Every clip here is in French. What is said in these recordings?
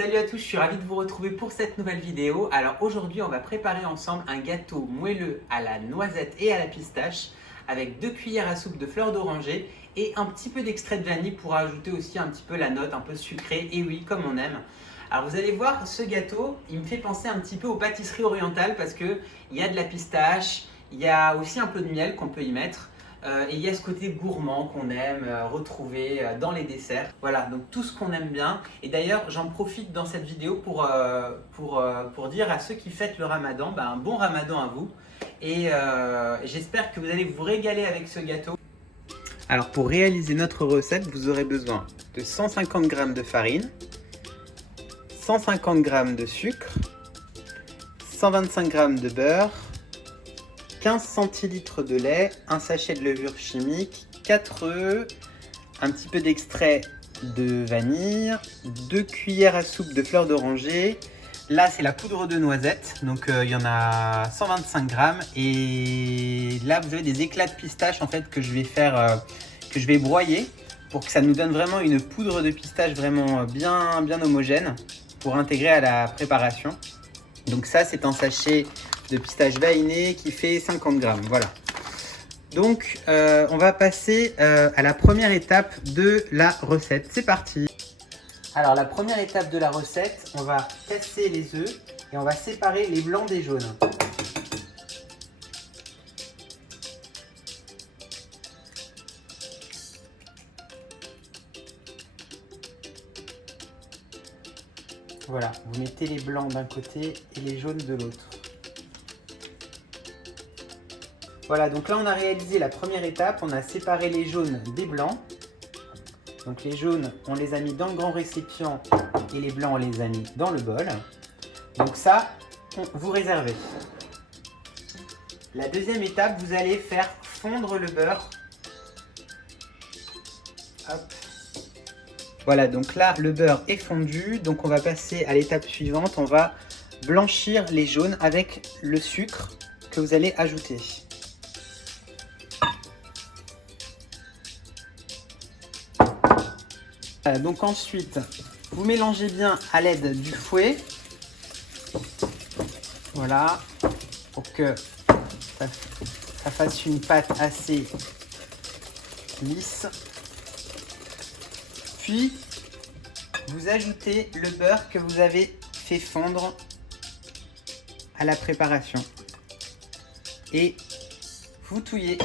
Salut à tous, je suis ravi de vous retrouver pour cette nouvelle vidéo. Alors aujourd'hui, on va préparer ensemble un gâteau moelleux à la noisette et à la pistache avec 2 cuillères à soupe de fleurs d'oranger et un petit peu d'extrait de vanille pour ajouter aussi un petit peu la note un peu sucrée, et oui, comme on aime. Alors vous allez voir, ce gâteau, il me fait penser un petit peu aux pâtisseries orientales parce qu'il y a de la pistache, il y a aussi un peu de miel qu'on peut y mettre. Et il y a ce côté gourmand qu'on aime retrouver dans les desserts. Voilà, donc tout ce qu'on aime bien. Et d'ailleurs, j'en profite dans cette vidéo pour dire à ceux qui fêtent le ramadan, un bon ramadan à vous. Et j'espère que vous allez vous régaler avec ce gâteau. Alors pour réaliser notre recette, vous aurez besoin de 150 g de farine, 150 g de sucre, 125 g de beurre, 15 centilitres de lait, un sachet de levure chimique, 4 œufs, un petit peu d'extrait de vanille, 2 cuillères à soupe de fleurs d'oranger. Là, c'est la poudre de noisette, donc il y en a 125 grammes. Et là, vous avez des éclats de pistache en fait que je vais faire, que je vais broyer pour que ça nous donne vraiment une poudre de pistache vraiment bien homogène pour intégrer à la préparation. Donc ça, c'est un sachet de pistache vanillée qui fait 50 grammes. Voilà. Donc, on va passer à la première étape de la recette. C'est parti. Alors, la première étape de la recette, on va casser les œufs et on va séparer les blancs des jaunes. Voilà, vous mettez les blancs d'un côté et les jaunes de l'autre. Voilà, donc là on a réalisé la première étape, on a séparé les jaunes des blancs. Donc les jaunes, on les a mis dans le grand récipient et les blancs, on les a mis dans le bol. Donc ça, vous réservez. La deuxième étape, vous allez faire fondre le beurre. Hop. Voilà, donc là le beurre est fondu, donc on va passer à l'étape suivante, on va blanchir les jaunes avec le sucre que vous allez ajouter. Donc ensuite, vous mélangez bien à l'aide du fouet. Voilà, pour que ça fasse une pâte assez lisse. Puis, vous ajoutez le beurre que vous avez fait fondre à la préparation. Et vous touillez.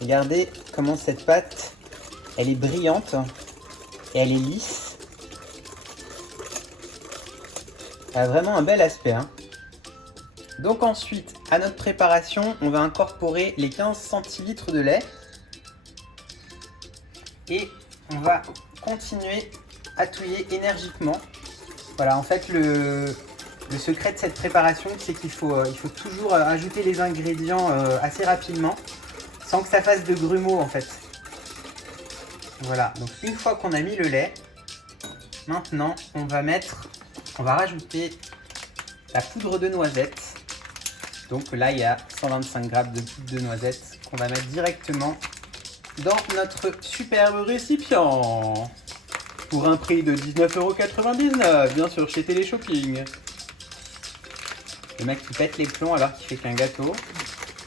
Regardez comment cette pâte, elle est brillante et elle est lisse. Elle a vraiment un bel aspect, hein. Donc ensuite, à notre préparation, on va incorporer les 15 centilitres de lait. Et on va continuer à touiller énergiquement. Voilà, en fait, le secret de cette préparation, c'est qu'il faut toujours ajouter les ingrédients assez rapidement, sans que ça fasse de grumeaux en fait. Voilà, donc une fois qu'on a mis le lait, maintenant on va rajouter la poudre de noisette. Donc là il y a 125 g de poudre de noisette qu'on va mettre directement dans notre superbe récipient. Pour un prix de 19,99 €, bien sûr chez Téléshopping. Le mec qui pète les plombs alors qu'il fait qu'un gâteau.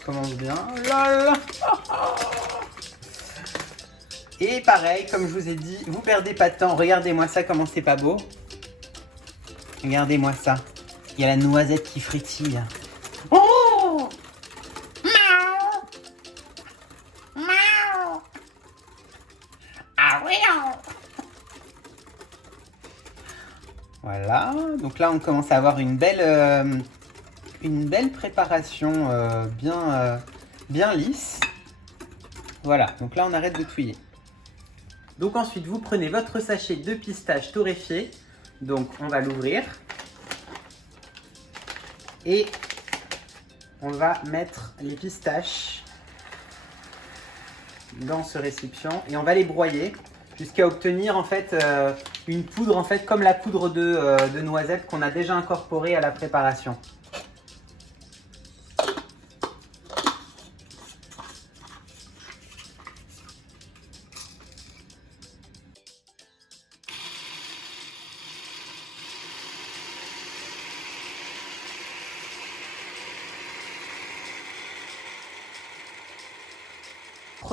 Commence bien. Lol. Et pareil, comme je vous ai dit, vous perdez pas de temps. Regardez-moi ça, comment c'est pas beau. Regardez-moi ça. Il y a la noisette qui frétille. Oh! Miaou! Miaou! Ah oui! Voilà. Donc là, on commence à avoir une belle préparation bien lisse. Voilà, donc là on arrête de touiller. Donc ensuite vous prenez votre sachet de pistache torréfié. Donc on va l'ouvrir. Et on va mettre les pistaches dans ce récipient. Et on va les broyer jusqu'à obtenir en fait une poudre en fait comme la poudre de noisette qu'on a déjà incorporée à la préparation.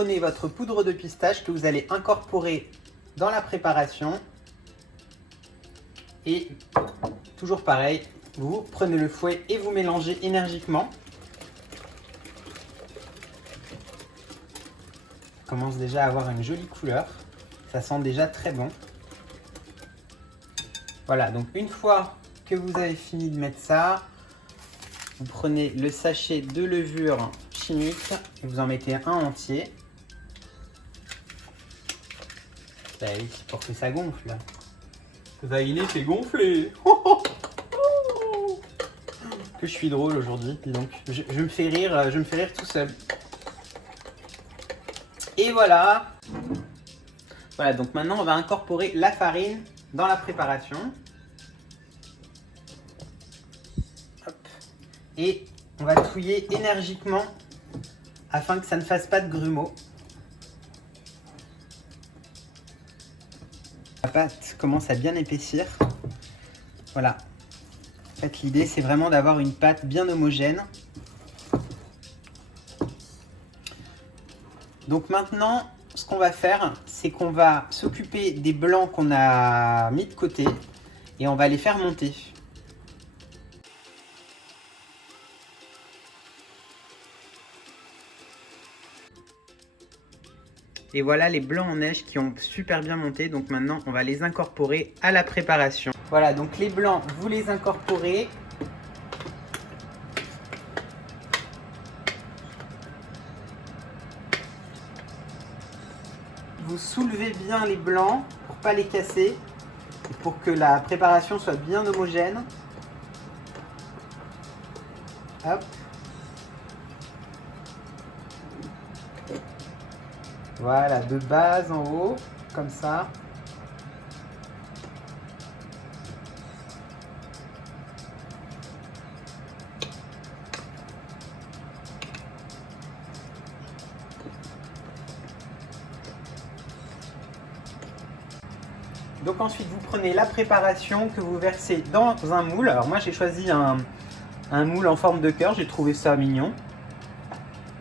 prenez votre poudre de pistache que vous allez incorporer dans la préparation. Et toujours pareil, vous prenez le fouet et vous mélangez énergiquement. Ça commence déjà à avoir une jolie couleur. Ça sent déjà très bon. Voilà, donc une fois que vous avez fini de mettre ça, vous prenez le sachet de levure chimique et vous en mettez un entier. Bah oui, pour que ça gonfle. Ça y est, c'est gonflé. Que je suis drôle aujourd'hui, donc je me fais rire tout seul. Et voilà. Voilà, donc maintenant on va incorporer la farine dans la préparation. Hop. Et on va touiller énergiquement afin que ça ne fasse pas de grumeaux. La pâte commence à bien épaissir. Voilà. En fait, l'idée, c'est vraiment d'avoir une pâte bien homogène. Donc maintenant, ce qu'on va faire, c'est qu'on va s'occuper des blancs qu'on a mis de côté et on va les faire monter. Et voilà les blancs en neige qui ont super bien monté. Donc maintenant, on va les incorporer à la préparation. Voilà, donc les blancs, vous les incorporez. Vous soulevez bien les blancs pour ne pas les casser. Pour que la préparation soit bien homogène. Hop. Voilà, de base en haut, comme ça. Donc ensuite, vous prenez la préparation que vous versez dans un moule. Alors moi, j'ai choisi un moule en forme de cœur, j'ai trouvé ça mignon.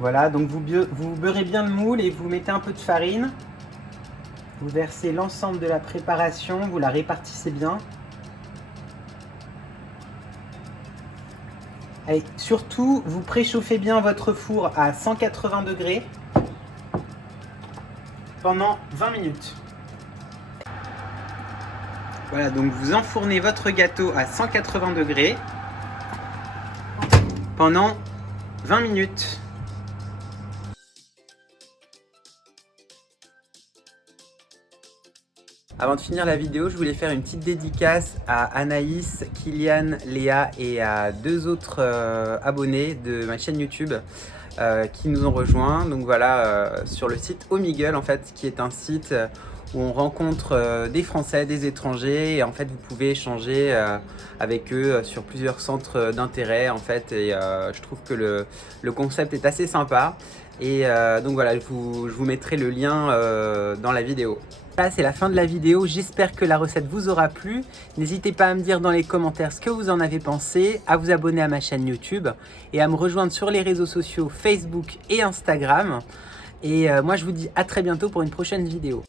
Voilà, donc vous beurrez bien le moule et vous mettez un peu de farine. Vous versez l'ensemble de la préparation, vous la répartissez bien. Allez, surtout, vous préchauffez bien votre four à 180 degrés pendant 20 minutes. Voilà, donc vous enfournez votre gâteau à 180 degrés pendant 20 minutes. Avant de finir la vidéo, je voulais faire une petite dédicace à Anaïs, Kylian, Léa et à 2 autres abonnés de ma chaîne YouTube qui nous ont rejoints. Donc voilà, sur le site Omegle en fait, qui est un site où on rencontre des Français, des étrangers et en fait vous pouvez échanger avec eux sur plusieurs centres d'intérêt en fait. Et je trouve que le concept est assez sympa. Et donc voilà, je vous mettrai le lien dans la vidéo. Là, c'est la fin de la vidéo. J'espère que la recette vous aura plu. N'hésitez pas à me dire dans les commentaires ce que vous en avez pensé, à vous abonner à ma chaîne YouTube et à me rejoindre sur les réseaux sociaux Facebook et Instagram. Et moi, je vous dis à très bientôt pour une prochaine vidéo.